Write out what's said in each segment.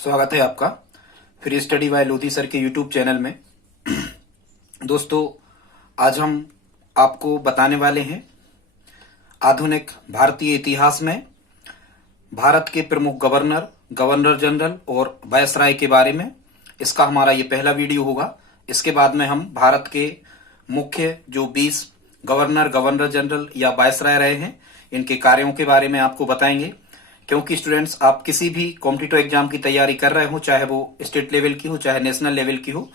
स्वागत है आपका free study bye Lodhi sir के यूट्यूब चैनल में। दोस्तों, आज हम आपको बताने वाले हैं आधुनिक भारतीय इतिहास में भारत के प्रमुख गवर्नर, गवर्नर जनरल और वायसराय के बारे में। इसका हमारा ये पहला वीडियो होगा। इसके बाद में हम भारत के मुख्य जो 20 गवर्नर, गवर्नर जनरल या वायसराय रहे हैं, इनके कार्यों के बारे में आपको बताएंगे। क्योंकि स्टूडेंट्स, आप किसी भी कॉम्पिटिटिव एग्जाम की तैयारी कर रहे हो, चाहे वो स्टेट लेवल की हो चाहे नेशनल लेवल की हो,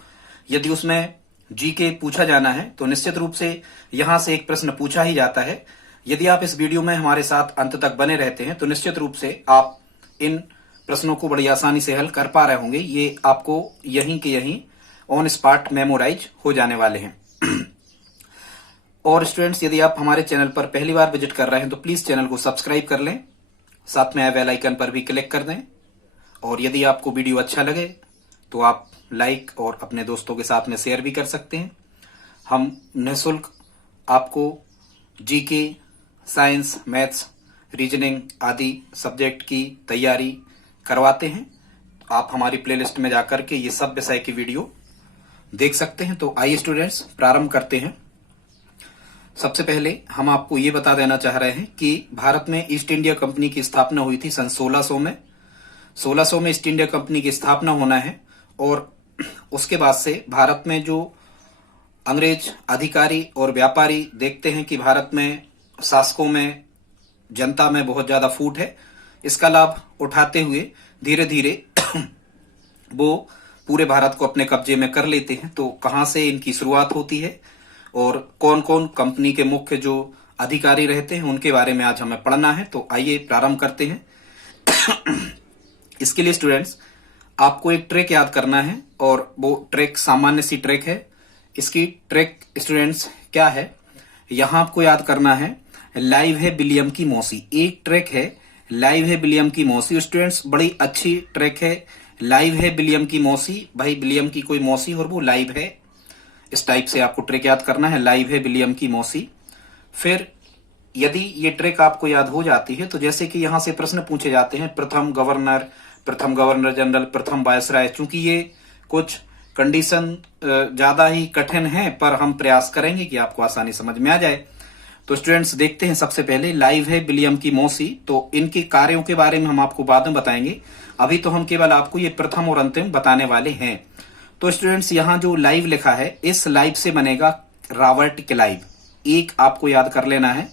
यदि उसमें जीके पूछा जाना है तो निश्चित रूप से यहां से एक प्रश्न पूछा ही जाता है। यदि आप इस वीडियो में हमारे साथ अंत तक बने रहते हैं तो निश्चित रूप से आप इन प्रश्नों को बड़ी आसानी से हल कर पा रहे होंगे। ये आपको यहीं के यहीं ऑन स्पॉट मेमोराइज हो जाने वाले हैं। और स्टूडेंट्स, यदि आप हमारे चैनल पर पहली बार विजिट कर रहे हैं तो प्लीज चैनल को सब्सक्राइब कर लें, साथ में आए बेल आइकन पर भी क्लिक कर दें। और यदि आपको वीडियो अच्छा लगे तो आप लाइक और अपने दोस्तों के साथ में शेयर भी कर सकते हैं। हम निःशुल्क आपको जीके, साइंस, मैथ्स, रीजनिंग आदि सब्जेक्ट की तैयारी करवाते हैं। आप हमारी प्लेलिस्ट में जाकर के ये सब विषय की वीडियो देख सकते हैं। तो आइए स्टूडेंट्स, प्रारंभ करते हैं। सबसे पहले हम आपको ये बता देना चाह रहे हैं कि भारत में ईस्ट इंडिया कंपनी की स्थापना हुई थी सन 1600 में। 1600 में ईस्ट इंडिया कंपनी की स्थापना होना है। और उसके बाद से भारत में जो अंग्रेज अधिकारी और व्यापारी देखते हैं कि भारत में शासकों में, जनता में बहुत ज्यादा फूट है, इसका लाभ उठाते हुए धीरे धीरे वो पूरे भारत को अपने कब्जे में कर लेते हैं। तो कहां से इनकी शुरुआत होती है और कौन कौन कंपनी के मुख्य जो अधिकारी रहते हैं उनके बारे में आज हमें पढ़ना है। तो आइए प्रारंभ करते हैं। इसके लिए स्टूडेंट्स, आपको एक ट्रिक याद करना है और वो ट्रिक सामान्य सी ट्रिक है। इसकी ट्रिक स्टूडेंट्स क्या है, यहां आपको याद करना है लाइव है विलियम की मौसी। एक ट्रिक है लाइव है विलियम की मौसी। स्टूडेंट्स, बड़ी अच्छी ट्रिक है। लाइव है विलियम की मौसी, भाई विलियम की कोई मौसी और वो लाइव है, इस टाइप से आपको ट्रिक याद करना है, लाइव है विलियम की मौसी। फिर यदि ये ट्रिक आपको याद हो जाती है तो जैसे कि यहां से प्रश्न पूछे जाते हैं, प्रथम गवर्नर, प्रथम गवर्नर जनरल, प्रथम वायसराय। चूंकि ये कुछ कंडीशन ज्यादा ही कठिन है, पर हम प्रयास करेंगे कि आपको आसानी समझ में आ जाए। तो स्टूडेंट्स, देखते हैं सबसे पहले लाइव है विलियम की मौसी। तो इनके कार्यों के बारे में हम आपको बाद में बताएंगे। अभी तो हम केवल आपको ये प्रथम और अंतिम बताने वाले हैं। तो स्टूडेंट्स, यहां जो लाइव लिखा है, इस लाइव से बनेगा रॉबर्ट क्लाइव। एक आपको याद कर लेना है,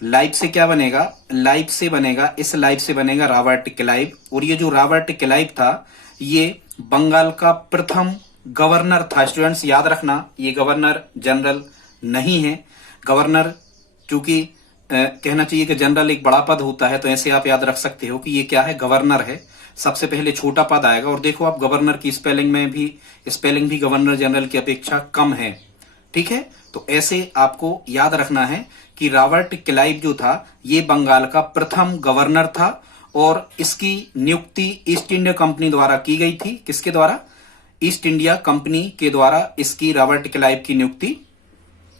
लाइव से क्या बनेगा, लाइव से बनेगा, इस लाइव से बनेगा रॉबर्ट क्लाइव। और ये जो रॉबर्ट क्लाइव था, ये बंगाल का प्रथम गवर्नर था। स्टूडेंट्स याद रखना, ये गवर्नर जनरल नहीं है। गवर्नर, चूंकि कहना चाहिए कि जनरल एक बड़ा पद होता है, तो ऐसे आप याद रख सकते हो कि ये क्या है, गवर्नर है। सबसे पहले छोटा पद आएगा। और देखो आप, गवर्नर की स्पेलिंग भी गवर्नर जनरल की अपेक्षा कम है। ठीक है, तो ऐसे आपको याद रखना है कि रॉबर्ट क्लाइव जो था, ये बंगाल का प्रथम गवर्नर था। और इसकी नियुक्ति ईस्ट इंडिया कंपनी द्वारा की गई थी। किसके द्वारा? ईस्ट इंडिया कंपनी के द्वारा इसकी, रॉबर्ट क्लाइव की नियुक्ति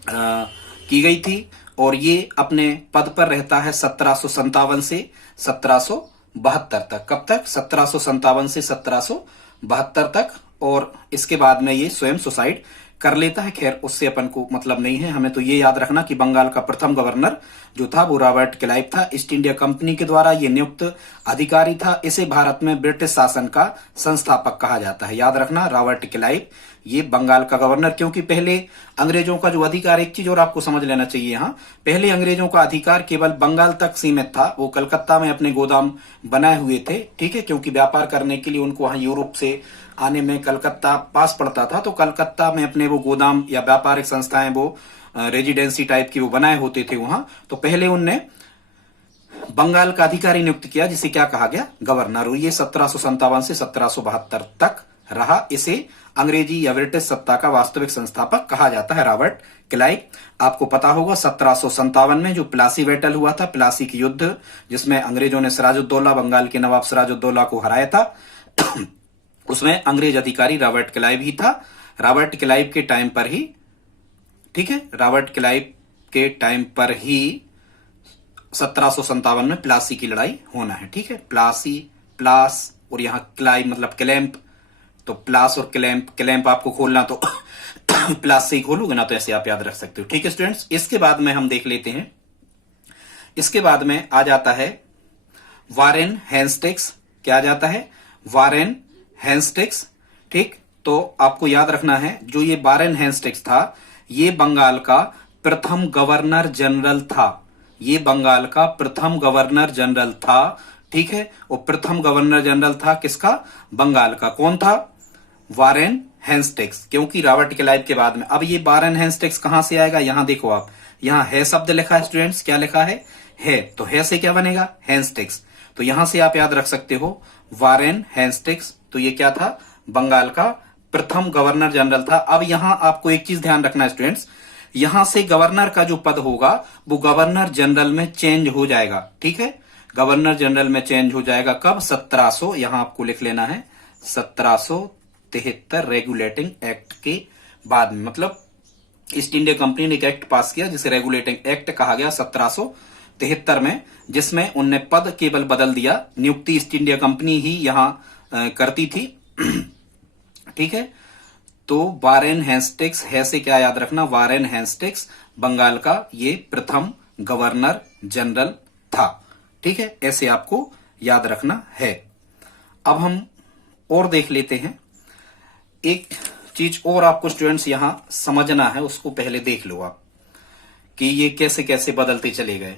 की गई थी। और ये अपने पद पर रहता है 1757 से 1772 तक। कब तक? 1757 से 1772 तक। और इसके बाद में ये स्वयं सुसाइड कर लेता है। खैर, उससे अपन को मतलब नहीं है। हमें तो ये याद रखना कि बंगाल का प्रथम गवर्नर जो था वो रॉबर्ट क्लाइव था। ईस्ट इंडिया कंपनी के द्वारा ये नियुक्त अधिकारी था। इसे भारत में ब्रिटिश शासन का संस्थापक कहा जाता है। याद रखना, रॉबर्ट क्लाइव ये बंगाल का गवर्नर। क्योंकि पहले अंग्रेजों का जो अधिकार, एक चीज और आपको समझ लेना चाहिए यहाँ, पहले अंग्रेजों का अधिकार केवल बंगाल तक सीमित था। वो कलकत्ता में अपने गोदाम बनाए हुए थे। ठीक है, क्योंकि व्यापार करने के लिए उनको वहां यूरोप से आने में कलकत्ता पास पड़ता था। तो कलकत्ता में अपने वो गोदाम या व्यापारिक संस्थाएं, वो रेजिडेंसी टाइप की वो बनाए होते थे वहां। तो पहले उनने बंगाल का अधिकारी नियुक्त किया, जिसे क्या कहा गया, गवर्नर। ये 1757 से 1772 तक रहा। इसे अंग्रेजी या ब्रिटिश सत्ता का वास्तविक संस्थापक कहा जाता है, रॉबर्ट क्लाइव। आपको पता होगा 1757 में जो प्लासी बैटल हुआ था, प्लासी की युद्ध, जिसमें अंग्रेजों ने सिराजुद्दौला, बंगाल के नवाब सिराजुद्दौला को हराया था, उसमें अंग्रेज अधिकारी रॉबर्ट क्लाइव ही था। रॉबर्ट क्लाइव के टाइम पर ही, ठीक है, रॉबर्ट क्लाइव के टाइम पर ही 1757 में प्लासी की लड़ाई होना है। ठीक है, प्लास और यहाँ क्लाई मतलब क्लैंप, तो प्लास और क्लैंप, क्लैंप आपको खोलना तो प्लास से ही खोलोगे ना, तो ऐसे आप याद रख सकते हो। ठीक है स्टूडेंट्स, इसके बाद में हम देख लेते हैं, इसके बाद में आ जाता है वारेन हेस्टिंग्स। क्या आ जाता है? Warren Hastings. ठीक, तो आपको याद रखना है जो ये वारेन हेस्टिंग्स था, ये बंगाल का प्रथम गवर्नर जनरल था। ये बंगाल का प्रथम गवर्नर जनरल था। ठीक है, और प्रथम गवर्नर जनरल था किसका? बंगाल का। कौन था? Warren Hastings. क्योंकि रॉबर्ट क्लाइव के बाद में, अब ये वारेन हेस्टिंग्स कहां से आएगा? यहां देखो आप, यहां है शब्द लिखा है स्टूडेंट्स, क्या लिखा है, तो है से क्या बनेगा? हेस्टिंग्स। तो यहां से आप याद रख सकते हो वारेन हेस्टिंग्स। तो ये क्या था? बंगाल का प्रथम गवर्नर जनरल था। अब यहां आपको एक चीज ध्यान रखना है स्टूडेंट्स, यहां से गवर्नर का जो पद होगा वो गवर्नर जनरल में चेंज हो जाएगा। ठीक है, गवर्नर जनरल में चेंज हो जाएगा। कब? 1700, यहां आपको लिख लेना है 1773 रेगुलेटिंग एक्ट के बाद में। मतलब ईस्ट इंडिया कंपनी ने एक एक्ट पास किया जिसे रेगुलेटिंग एक्ट कहा गया 1773 में, जिसमें उनने पद केवल बदल दिया। नियुक्ति ईस्ट इंडिया कंपनी ही यहां करती थी। ठीक है, तो वारेन हेस्टिंग्स, है से क्या याद रखना? वारेन हेस्टिंग्स बंगाल का ये प्रथम गवर्नर जनरल था। ठीक है, ऐसे आपको याद रखना है। अब हम और देख लेते हैं, एक चीज और आपको स्टूडेंट्स यहां समझना है, उसको पहले देख लो आप कि ये कैसे कैसे बदलते चले गए।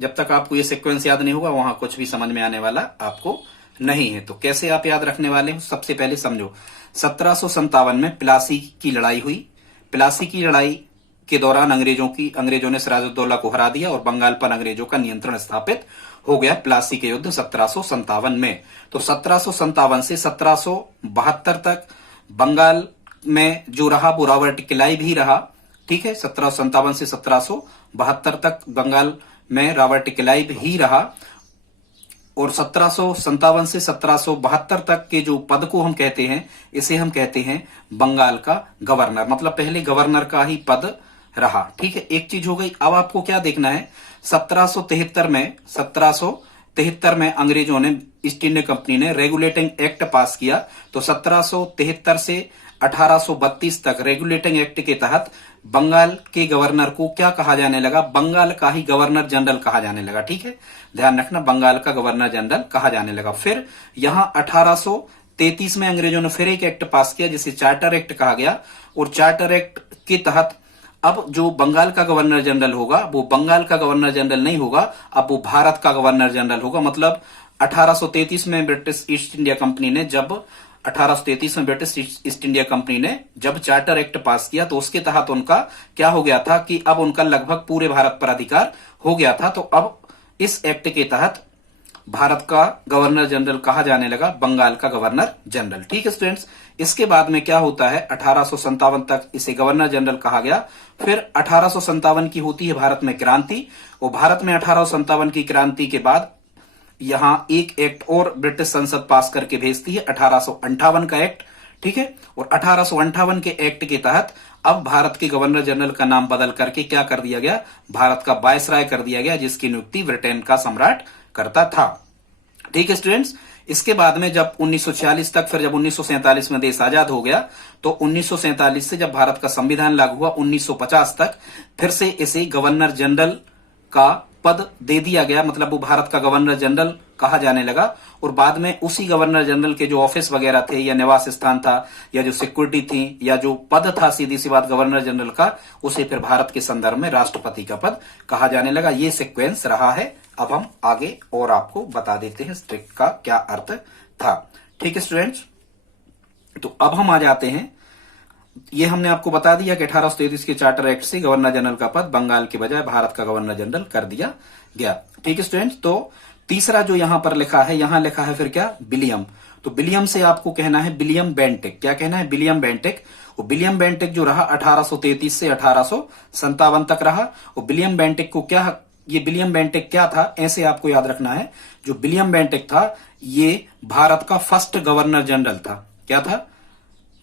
जब तक आपको ये सीक्वेंस याद नहीं होगा वहां कुछ भी समझ में आने वाला आपको नहीं है। तो कैसे आप याद रखने वाले हो? सबसे पहले समझो, 1757 में प्लासी की लड़ाई हुई। प्लासी की लड़ाई के दौरान अंग्रेजों ने सिराजुद्दौला को हरा दिया और बंगाल पर अंग्रेजों का नियंत्रण स्थापित हो गया प्लासी के युद्ध 1757 में। तो 1757 से 1772 तक बंगाल में जो रहा वो रॉबर्ट क्लाइव ही रहा। ठीक है, 1757 से 1772 तक बंगाल में रॉबर्ट क्लाइव ही रहा। और 1757 से 1772 तक के जो पद को हम कहते हैं, इसे हम कहते हैं बंगाल का गवर्नर। मतलब पहले गवर्नर का ही पद रहा। ठीक है, एक चीज हो गई। अब आपको क्या देखना है, 1773 में अंग्रेजों ने, ईस्ट इंडिया कंपनी ने रेगुलेटिंग एक्ट पास किया। तो 1773 से 1832 तक रेगुलेटिंग एक्ट के तहत बंगाल के गवर्नर को क्या कहा जाने लगा? बंगाल का ही गवर्नर जनरल कहा जाने लगा। ठीक है, ध्यान रखना, बंगाल का गवर्नर जनरल कहा जाने लगा। फिर यहां 1833 में अंग्रेजों ने फिर एक एक्ट पास किया जिसे चार्टर एक्ट कहा गया। और चार्टर एक्ट के तहत अब जो बंगाल का गवर्नर जनरल होगा वो बंगाल का गवर्नर जनरल नहीं होगा, अब वो भारत का गवर्नर जनरल होगा। मतलब 1833 में ब्रिटिश ईस्ट इंडिया कंपनी ने जब 1833 में ब्रिटिश ईस्ट इंडिया कंपनी ने जब चार्टर एक्ट पास किया तो उसके तहत उनका क्या हो गया था कि अब उनका लगभग पूरे भारत पर अधिकार हो गया था। तो अब इस एक्ट के तहत भारत का गवर्नर जनरल कहा जाने लगा बंगाल का गवर्नर जनरल। ठीक है स्टूडेंट्स, इसके बाद में क्या होता है, 1857 तक इसे गवर्नर जनरल कहा गया। फिर 1857 की होती है भारत में क्रांति, और भारत में 1857 की क्रांति के बाद यहां एक एक्ट और ब्रिटिश संसद पास करके भेजती है, 1858 का एक्ट। ठीक है, और 1858 के एक्ट के तहत अब भारत के गवर्नर जनरल का नाम बदल करके क्या कर दिया गया, भारत का वायसराय कर दिया गया, जिसकी नियुक्ति ब्रिटेन का सम्राट करता था। ठीक है स्टूडेंट्स, इसके बाद में जब 1946 तक, फिर जब 1947 में देश आजाद हो गया, तो 1947 से जब भारत का संविधान लागू हुआ 1950 तक, फिर से इसे गवर्नर जनरल का पद दे दिया गया। मतलब वो भारत का गवर्नर जनरल कहा जाने लगा। और बाद में उसी गवर्नर जनरल के जो ऑफिस वगैरह थे या निवास स्थान था या जो सिक्योरिटी थी या जो पद था, सीधी सी बात गवर्नर जनरल का, उसे फिर भारत के संदर्भ में राष्ट्रपति का पद कहा जाने लगा। ये सीक्वेंस रहा है। अब हम आगे और आपको बता देते हैं स्ट्रिक्ट का क्या अर्थ था। ठीक है स्टूडेंट्स, तो अब हम आ जाते हैं, ये हमने आपको बता दिया कि 1833 के चार्टर एक्ट से गवर्नर जनरल का पद बंगाल के बजाय भारत का गवर्नर जनरल कर दिया गया। ठीक है स्टूडेंट्स, तो तीसरा जो यहां पर लिखा है, यहां लिखा है फिर क्या, विलियम। तो विलियम से आपको कहना है विलियम बेंटिक। क्या कहना है, विलियम बेंटिक। और विलियम बेंटिक जो रहा 1833 से 1857 तक रहा। और विलियम बेंटिक को क्या, ये विलियम बेंटिक क्या था, ऐसे आपको याद रखना है, जो विलियम बेंटिक था ये भारत का फर्स्ट गवर्नर जनरल था। क्या था,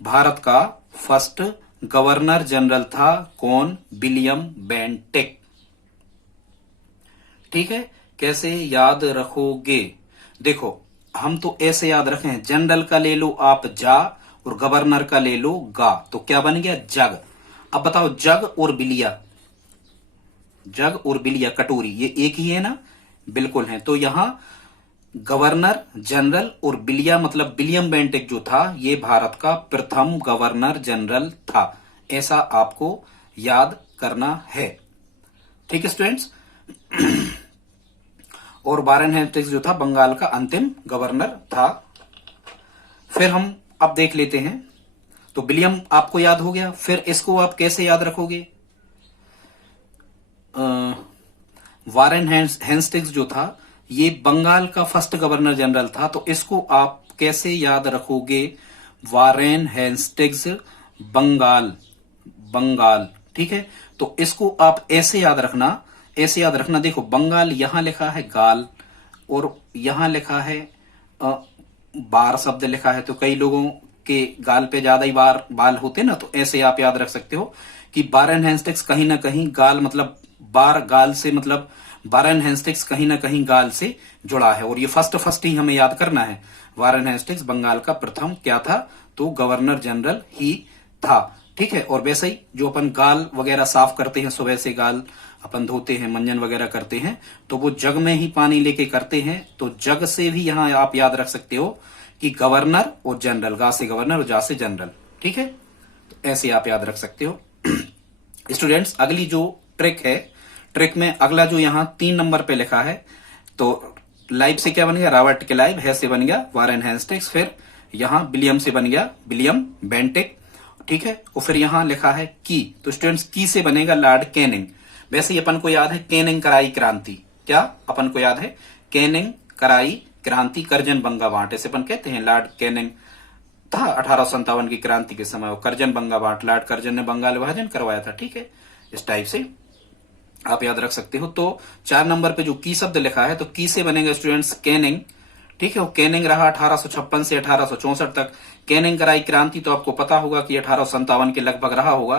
भारत का फर्स्ट गवर्नर जनरल था। कौन, विलियम बेंटिक। ठीक है, कैसे याद रखोगे, देखो हम तो ऐसे याद रखें, जनरल का ले लो आप जा और गवर्नर का ले लो गा, तो क्या बन गया जग। अब बताओ जग और बिलिया, जग और बिलिया कटोरी ये एक ही है ना, बिल्कुल है। तो यहां गवर्नर जनरल और बिलिया मतलब विलियम बेंटिक जो था ये भारत का प्रथम गवर्नर जनरल था, ऐसा आपको याद करना है। ठीक है स्टूडेंट्स। और वारेन हेस्टिंग्स जो था बंगाल का अंतिम गवर्नर था। फिर हम अब देख लेते हैं, तो विलियम आपको याद हो गया, फिर इसको आप कैसे याद रखोगे। वारेन हेस्टिंग्स जो था ये बंगाल का फर्स्ट गवर्नर जनरल था, तो इसको आप कैसे याद रखोगे, वारेन हेस्टिंग्स बंगाल, बंगाल। ठीक है, तो इसको आप ऐसे याद रखना, ऐसे याद रखना। देखो बंगाल यहां लिखा है गाल और यहां लिखा है बार शब्द लिखा है, तो कई लोगों के गाल पे ज्यादा ही बाल होते ना, तो ऐसे आप याद रख सकते हो कि वारेन हेस्टिंग्स कहीं ना कहीं गाल मतलब बार गाल से मतलब वारेन हेस्टिंग्स कहीं ना कहीं गाल से जुड़ा है, और ये फर्स्ट ही हमें याद करना है। वारेन हेस्टिंग्स बंगाल का प्रथम क्या था, तो गवर्नर जनरल ही था। ठीक है, और वैसे ही जो अपन गाल वगैरह साफ करते हैं, सुबह से गाल अपन धोते हैं, मंजन वगैरह करते हैं, तो वो जग में ही पानी लेके करते हैं, तो जग से भी यहां आप याद रख सकते हो कि गवर्नर और जनरल, गा से गवर्नर और जा से जनरल। ठीक है, तो ऐसे आप याद रख सकते हो। स्टूडेंट्स अगली जो ट्रिक है, ट्रिक में अगला जो यहाँ 3 नंबर पे लिखा है, तो लाइव से क्या बन गया, रॉबर्ट के लाइव, है से बन गया वारेन हेस्टिंग्स, फिर यहाँ विलियम से बन गया विलियम बेंटिक। ठीक है, और फिर यहाँ लिखा है की, तो स्टूडेंट्स की से बनेगा लॉर्ड कैनिंग। वैसे ही अपन को याद है कैनिंग कराई क्रांति, क्या अपन को याद है कैनिंग कराई क्रांति, करजन बंगा बांट, ऐसे अपन कहते हैं। लॉर्ड कैनिंग था 1857 की क्रांति के समय, करजन बंगा बांट, लॉर्ड करजन ने बंगाल विभाजन करवाया था। ठीक है, इस टाइप से आप याद रख सकते हो। तो 4 नंबर पे जो की शब्द लिखा है, तो की से बनेगा स्टूडेंट्स कैनिंग। ठीक है, वो कैनिंग रहा 1856 से 1864 तक। कैनिंग कराई क्रांति तो आपको पता होगा कि 1857 के लगभग रहा होगा।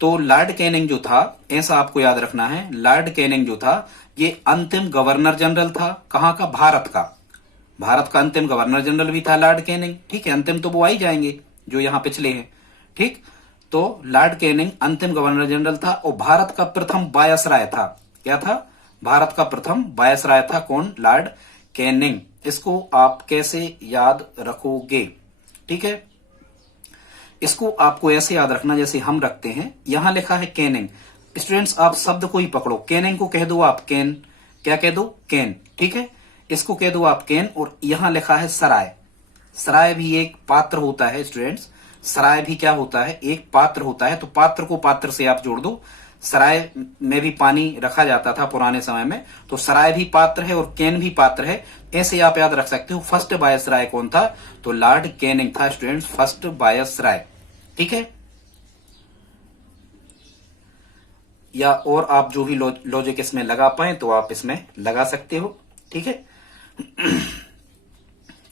तो लॉर्ड कैनिंग जो था, ऐसा आपको याद रखना है, लॉर्ड कैनिंग जो था ये अंतिम गवर्नर जनरल था, कहां का, भारत का। भारत का अंतिम गवर्नर जनरल भी था लॉर्ड कैनिंग। ठीक है, अंतिम तो वो आ ही जाएंगे जो यहां पिछले हैं। ठीक, तो लॉर्ड कैनिंग अंतिम गवर्नर जनरल था और भारत का प्रथम वायसराय था। क्या था, भारत का प्रथम वायसराय था कौन, लॉर्ड कैनिंग। इसको आप कैसे याद रखोगे। ठीक है, इसको आपको ऐसे याद रखना जैसे हम रखते हैं। यहां लिखा है कैनिंग, स्टूडेंट्स आप शब्द को ही पकड़ो, कैनिंग को कह दो आप कैन, क्या कह दो, कैन। ठीक है, इसको कह दो आप कैन, और यहां लिखा है सराय। सराय भी एक पात्र होता है स्टूडेंट्स, सराय भी क्या होता है, एक पात्र होता है। तो पात्र को पात्र से आप जोड़ दो, सराय में भी पानी रखा जाता था पुराने समय में, तो सराय भी पात्र है और कैन भी पात्र है, ऐसे आप याद रख सकते हो। फर्स्ट वायसराय कौन था, तो लॉर्ड कैनिंग था स्टूडेंट्स, फर्स्ट वायसराय। ठीक है, या और आप जो भी लॉजिक इसमें लगा पाए तो आप इसमें लगा सकते हो। ठीक है,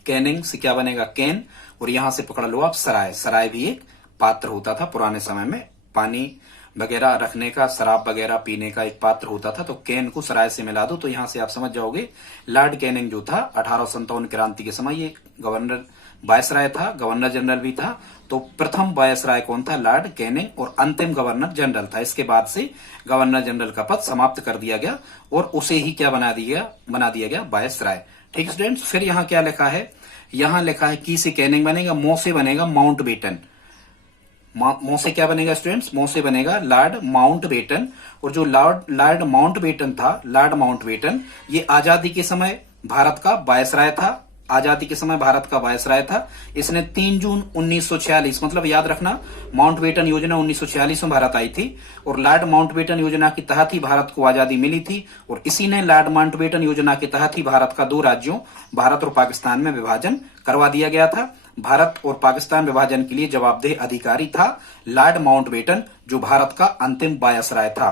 कैनिंग से क्या बनेगा, कैन, और यहां से पकड़ लो आप सराय। सराय भी एक पात्र होता था पुराने समय में, पानी वगैरह रखने का, शराब वगैरह पीने का एक पात्र होता था, तो कैन को सराय से मिला दो, तो यहां से आप समझ जाओगे लॉर्ड कैनिंग जो था 1857 क्रांति के समय ये गवर्नर वायसराय था, गवर्नर जनरल भी था। तो प्रथम वायसराय कौन था, लॉर्ड कैनिंग, और अंतिम गवर्नर जनरल था। इसके बाद से गवर्नर जनरल का पद समाप्त कर दिया गया और उसे ही क्या बना दिया गया वायसराय। ठीक स्टूडेंट्स, फिर यहाँ क्या लिखा है, यहां लिखा है की से कैनिंग बनेगा, मो से बनेगा माउंट बेटन। मो से क्या बनेगा स्टूडेंट्स, मो से बनेगा लॉर्ड माउंट बेटन। और जो लॉर्ड माउंट बेटन था, लॉर्ड माउंट बेटन ये आजादी के समय भारत का वायसराय था, आजादी के समय भारत का वायसराय था। इसने 3 जून 1946, मतलब याद रखना माउंट बेटन योजना 1946 में भारत आई थी, और लॉर्ड माउंट बेटन योजना के तहत ही भारत को आजादी मिली थी, और इसी ने लॉर्ड माउंट बेटन योजना के तहत ही भारत का 2 राज्यों भारत और पाकिस्तान में विभाजन करवा दिया गया था। भारत और पाकिस्तान विभाजन के लिए जवाबदेह अधिकारी था लॉर्ड माउंट बेटन, जो भारत का अंतिम वायसराय था।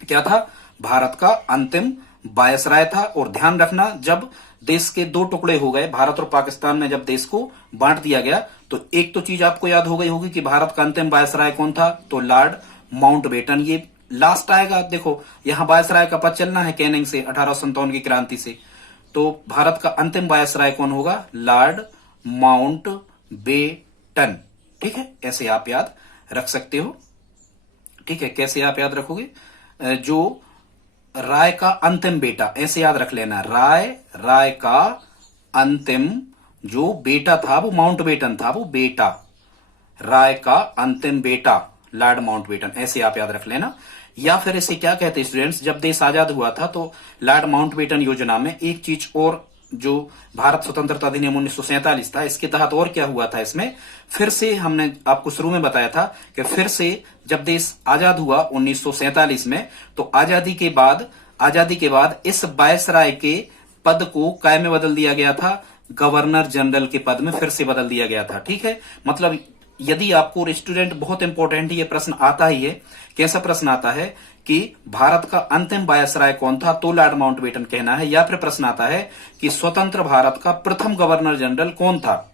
क्या था, भारत का अंतिम वायसराय था। और ध्यान रखना, जब देश के 2 टुकड़े हो गए, भारत और पाकिस्तान में जब देश को बांट दिया गया, तो एक तो चीज आपको याद हो गई होगी कि भारत का अंतिम वायसराय कौन था, तो लॉर्ड माउंट बेटन। ये लास्ट आएगा, देखो यहां वायसराय का पद चलना है कैनिंग से 1857 की क्रांति से, तो भारत का अंतिम वायसराय कौन होगा? Lord Mountbatten. ठीक है, ऐसे आप याद रख सकते हो। ठीक है, कैसे आप याद रखोगे? जो राय का अंतिम बेटा, ऐसे याद रख लेना, राय का अंतिम जो बेटा था वो माउंटबेटन था, वो बेटा, राय का अंतिम बेटा लॉर्ड माउंटबेटन, ऐसे आप याद रख लेना। या फिर इसे क्या कहते हैं स्टूडेंट्स, जब देश आजाद हुआ था तो लॉर्ड माउंटबेटन योजना में एक चीज और, जो भारत स्वतंत्रता अधिनियम 1947 था, इसके तहत और क्या हुआ था, इसमें फिर से हमने आपको शुरू में बताया था कि फिर से जब देश आजाद हुआ 1947 में, तो आजादी के बाद इस वायसराय के पद को काय में बदल दिया गया था? गवर्नर जनरल के पद में फिर से बदल दिया गया था। ठीक है, मतलब यदि आपको स्टूडेंट, बहुत इंपॉर्टेंट ये प्रश्न आता ही है, कैसा प्रश्न आता है कि भारत का अंतिम वायसराय कौन था, तो लॉर्ड माउंटबेटन कहना है। या फिर प्रश्न आता है कि स्वतंत्र भारत का प्रथम गवर्नर जनरल कौन था,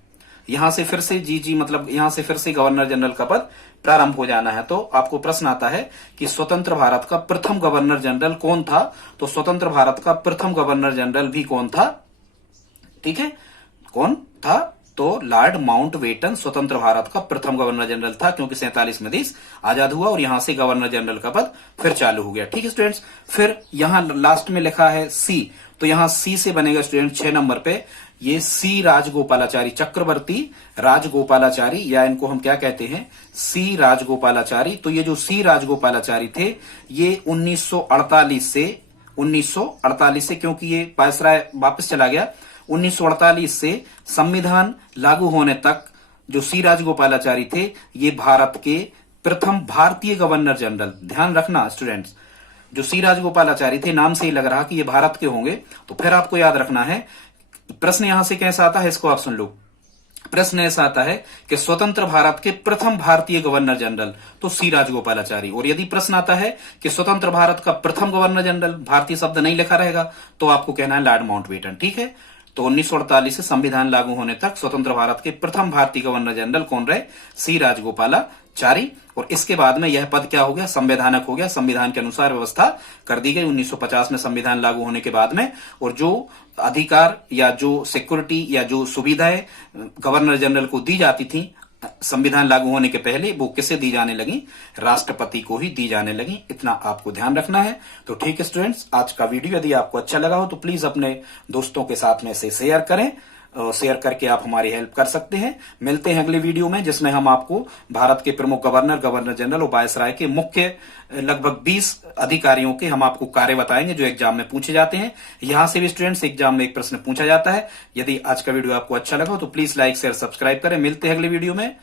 यहां से फिर से जी मतलब यहां से फिर से गवर्नर जनरल का पद प्रारंभ हो जाना है। तो आपको प्रश्न आता है कि स्वतंत्र भारत का प्रथम गवर्नर जनरल कौन था, तो स्वतंत्र भारत का प्रथम गवर्नर जनरल भी कौन था? ठीक है, कौन था? तो लॉर्ड माउंटबेटन स्वतंत्र भारत का प्रथम गवर्नर जनरल था, क्योंकि 47 में देश आजाद हुआ और यहां से गवर्नर जनरल का पद फिर चालू हो गया। ठीक है स्टूडेंट्स, फिर यहां लास्ट में लिखा है सी, तो यहां सी से बनेगा स्टूडेंट 6 नंबर पे, ये सी राजगोपालाचारी, चक्रवर्ती राजगोपालाचारी, या इनको हम क्या कहते हैं, सी राजगोपालाचारी। तो ये जो सी राजगोपालाचारी थे, ये 1948 से, क्योंकि ये वायसराय वापस चला गया, 1948 से संविधान लागू होने तक जो सी राजगोपालाचारी थे, ये भारत के प्रथम भारतीय गवर्नर जनरल। ध्यान रखना स्टूडेंट्स, जो सी राजगोपालाचारी थे, नाम से ही लग रहा कि ये भारत के होंगे। तो फिर आपको याद रखना है, प्रश्न यहां से कैसा आता है, इसको आप सुन लो। प्रश्न ऐसा आता है कि स्वतंत्र भारत के प्रथम भारतीय गवर्नर जनरल, तो सी राजगोपालाचारी। और यदि प्रश्न आता है कि स्वतंत्र भारत का प्रथम गवर्नर जनरल, भारतीय शब्द नहीं लिखा रहेगा, तो आपको कहना है लॉर्ड माउंटबेटन। ठीक है, तो 1948 से संविधान लागू होने तक स्वतंत्र भारत के प्रथम भारतीय गवर्नर जनरल कौन रहे? सी राजगोपालाचारी। और इसके बाद में यह पद क्या हो गया? संवैधानक हो गया, संविधान के अनुसार व्यवस्था कर दी गई 1950 में संविधान लागू होने के बाद में। और जो अधिकार या जो सिक्योरिटी या जो सुविधाएं गवर्नर जनरल को दी जाती थी संविधान लागू होने के पहले, वो किसे दी जाने लगी? राष्ट्रपति को ही दी जाने लगी। इतना आपको ध्यान रखना है। तो ठीक है स्टूडेंट्स, आज का वीडियो यदि आपको अच्छा लगा हो तो प्लीज अपने दोस्तों के साथ में इसे शेयर करें। शेयर करके आप हमारी हेल्प कर सकते हैं। मिलते हैं अगले वीडियो में, जिसमें हम आपको भारत के प्रमुख गवर्नर जनरल और वायसराय के मुख्य लगभग 20 अधिकारियों के हम आपको कार्य बताएंगे जो एग्जाम में पूछे जाते हैं। यहां से भी स्टूडेंट्स एग्जाम में एक प्रश्न पूछा जाता है। यदि आज का वीडियो आपको अच्छा लगा हो तो प्लीज लाइक शेयर सब्सक्राइब करें। मिलते हैं अगले वीडियो में।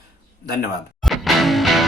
धन्यवाद।